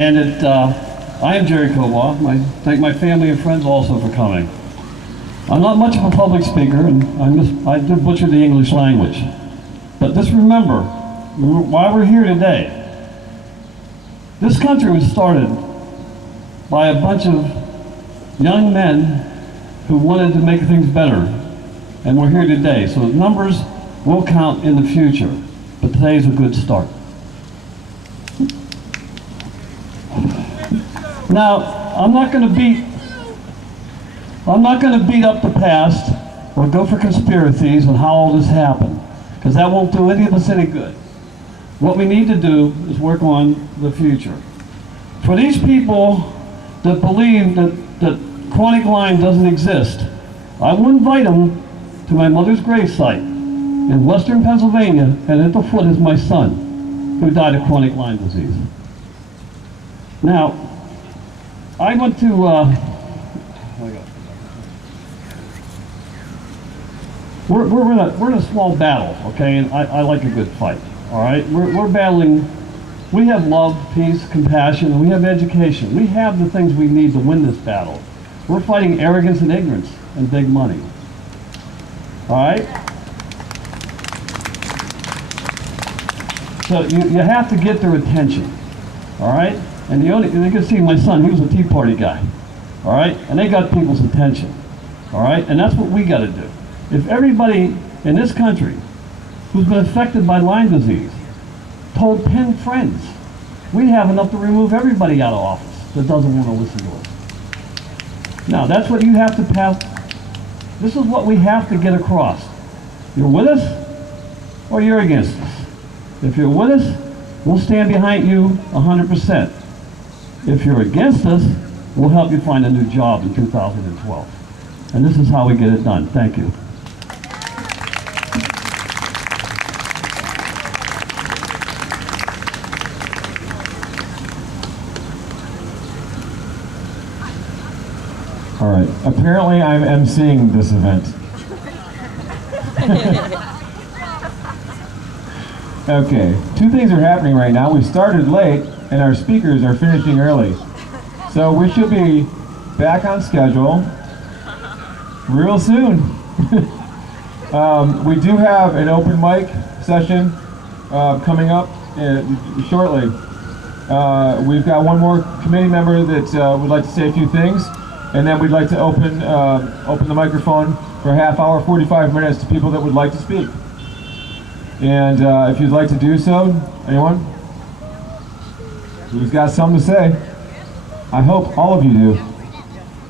I am Jerry Cobaugh. I thank my family and friends also for coming. I'm not much of a public speaker, and I do butcher the English language. But just remember, why we're here today. This country was started by a bunch of young men who wanted to make things better, and we're here today. So the numbers will count in the future, but today's a good start. Now, I'm not going to beat up the past or go for conspiracies on how all this happened, because that won't do any of us any good. What we need to do is work on the future. For these people that believe that chronic Lyme doesn't exist, I will invite them to my mother's gravesite in western Pennsylvania, and at the foot is my son, who died of chronic Lyme disease. Now, I went to, we're in a small battle, okay, and I like a good fight, all right? We're battling, we have love, peace, compassion, and we have education. We have the things we need to win this battle. We're fighting arrogance and ignorance and big money, all right? So you have to get their attention, all right? And you can see my son, he was a Tea Party guy, all right? And they got people's attention, all right? And that's what we got to do. If everybody in this country who's been affected by Lyme disease told 10 friends, we'd have enough to remove everybody out of office that doesn't want to listen to us. Now, that's what you have to pass. This is what we have to get across. You're with us or you're against us. If you're with us, we'll stand behind you 100%. If you're against us, we'll help you find a new job in 2012. And this is how we get it done. Thank you. All right. Apparently, I'm emceeing this event. Okay. Two things are happening right now. We started late, and our speakers are finishing early. So we should be back on schedule real soon. We do have an open mic session coming up shortly. We've got one more committee member that would like to say a few things, and then we'd like to open the microphone for a half hour, 45 minutes to people that would like to speak. And if you'd like to do so, anyone? Who's got something to say? I hope all of you do,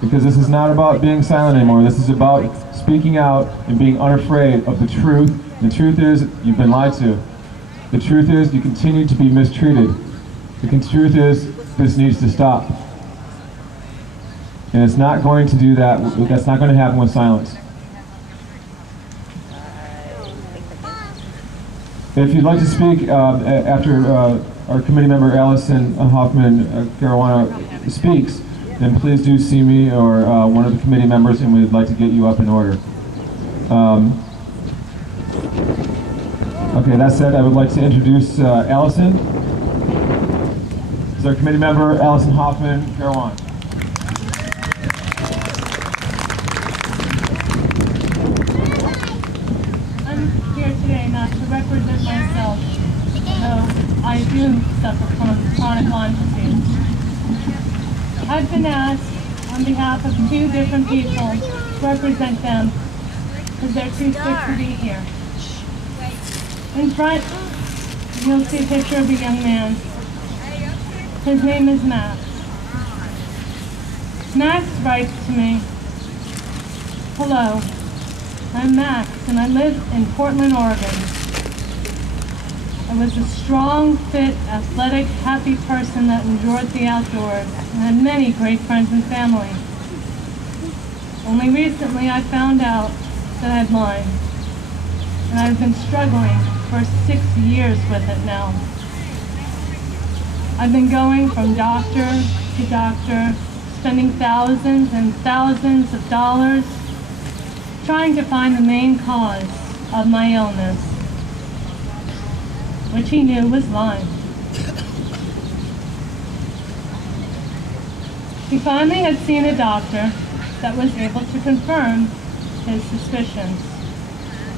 because this is not about being silent anymore. This is about speaking out and being unafraid of the truth. The truth is, you've been lied to. The truth is, you continue to be mistreated. The truth is, this needs to stop. And it's not going to do that. That's not going to happen with silence. If you'd like to speak after our committee member Allison Hoffman Caruana speaks, then please do see me or one of the committee members, and we'd like to get you up in order. Okay, that said, I would like to introduce Allison. This is our committee member, Allison Hoffman Caruana. I'm here today not to represent myself, though I do suffer from chronic Lyme disease. I've been asked on behalf of two different people to represent them because they're too sick to be here. In front, you'll see a picture of a young man. His name is Max. Max writes to me, "Hello, I'm Max and I live in Portland, Oregon. I was a strong, fit, athletic, happy person that enjoyed the outdoors and had many great friends and family. Only recently I found out that I had Lyme, and I've been struggling for 6 years with it now. I've been going from doctor to doctor, spending thousands and thousands of dollars trying to find the main cause of my illness, which he knew was Lyme. He finally had seen a doctor that was able to confirm his suspicions.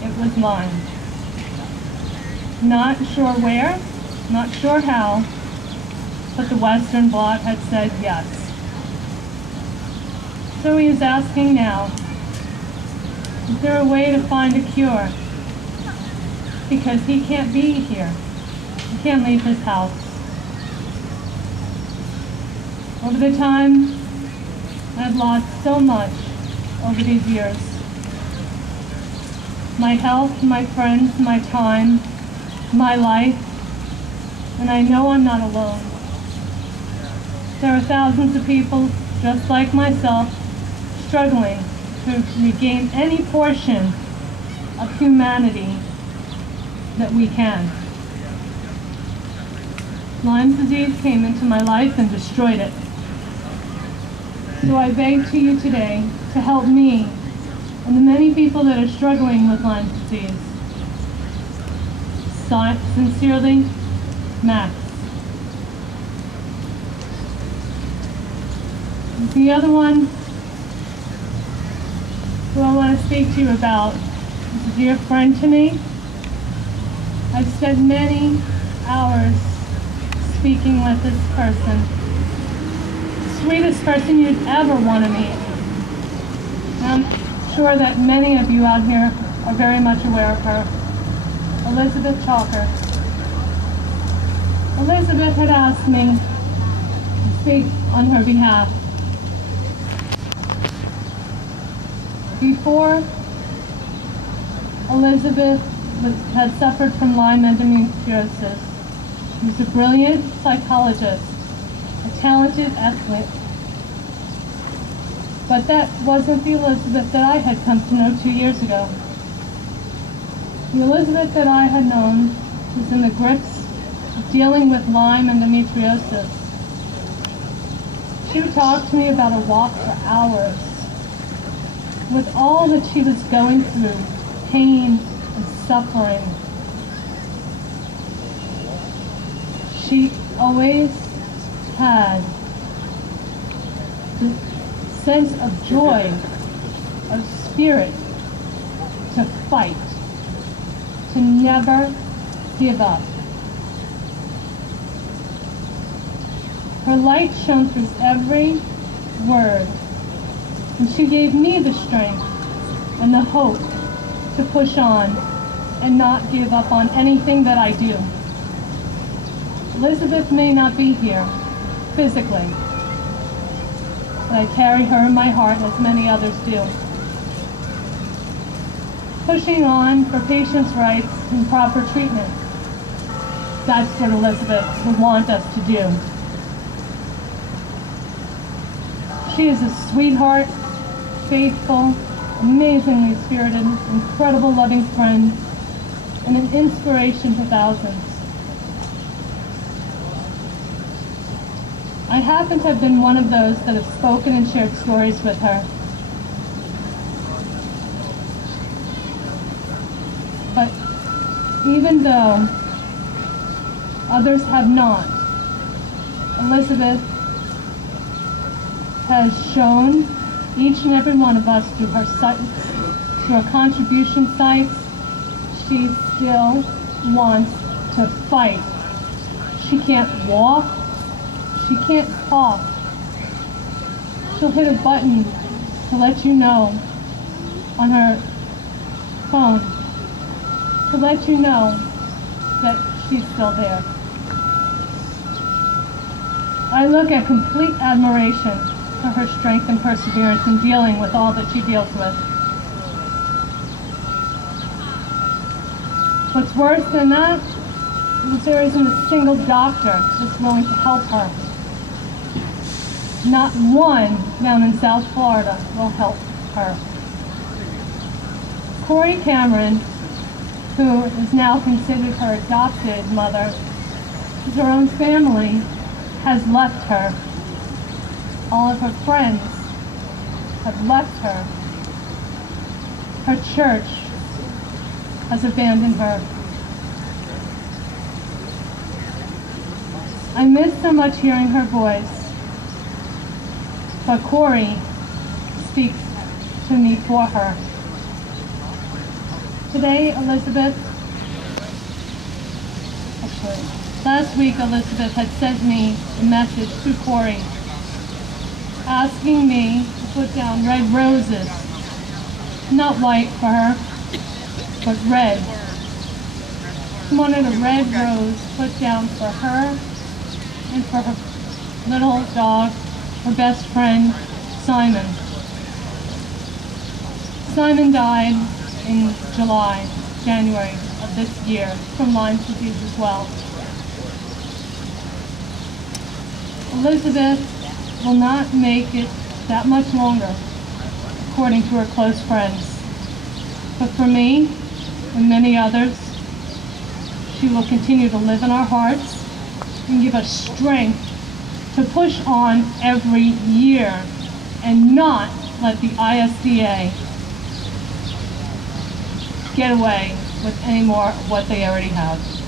It was Lyme. Not sure where, not sure how, but the Western blot had said yes. So he is asking now, is there a way to find a cure? Because he can't be here. He can't leave his house. Over the time, I've lost so much over these years. My health, my friends, my time, my life, and I know I'm not alone. There are thousands of people just like myself struggling to regain any portion of humanity that we can. Lyme disease came into my life and destroyed it. So I beg to you today to help me and the many people that are struggling with Lyme disease. Sincerely, Max. The other one who I want to speak to you about is a dear friend to me. I've spent many hours speaking with this person. The sweetest person you'd ever want to meet. And I'm sure that many of you out here are very much aware of her. Elizabeth Chalker. Elizabeth had asked me to speak on her behalf. Before Elizabeth had suffered from Lyme endometriosis, she was a brilliant psychologist, a talented athlete. But that wasn't the Elizabeth that I had come to know 2 years ago. The Elizabeth that I had known was in the grips of dealing with Lyme endometriosis. She would talk to me about a walk for hours. With all that she was going through, pain and suffering, she always had the sense of joy, of spirit, to fight, to never give up. Her light shone through every word, and she gave me the strength and the hope to push on and not give up on anything that I do. Elizabeth may not be here physically, but I carry her in my heart as many others do. Pushing on for patients' rights and proper treatment. That's what Elizabeth would want us to do. She is a sweetheart, faithful, amazingly spirited, incredible loving friend, and an inspiration to thousands. I happen to have been one of those that have spoken and shared stories with her. But even though others have not, Elizabeth has shown each and every one of us through her sites, through her contribution sites, she still wants to fight. She can't walk. She can't talk. She'll hit a button to let you know on her phone, to let you know that she's still there. I look at complete admiration for her strength and perseverance in dealing with all that she deals with. What's worse than that is there isn't a single doctor that's willing to help her. Not one down in South Florida will help her. Corey Cameron, who is now considered her adopted mother, because her own family has left her. All of her friends have left her. Her church has abandoned her. I miss so much hearing her voice. but Corey speaks to me for her. Today, last week Elizabeth had sent me a message to Corey asking me to put down red roses. Not white for her, but red. She wanted a red rose put down for her and for her little dog, her best friend, Simon. Simon died in January of this year from Lyme disease as well. Elizabeth will not make it that much longer, according to her close friends. But for me and many others, she will continue to live in our hearts and give us strength to push on every year and not let the ISDA get away with any more of what they already have.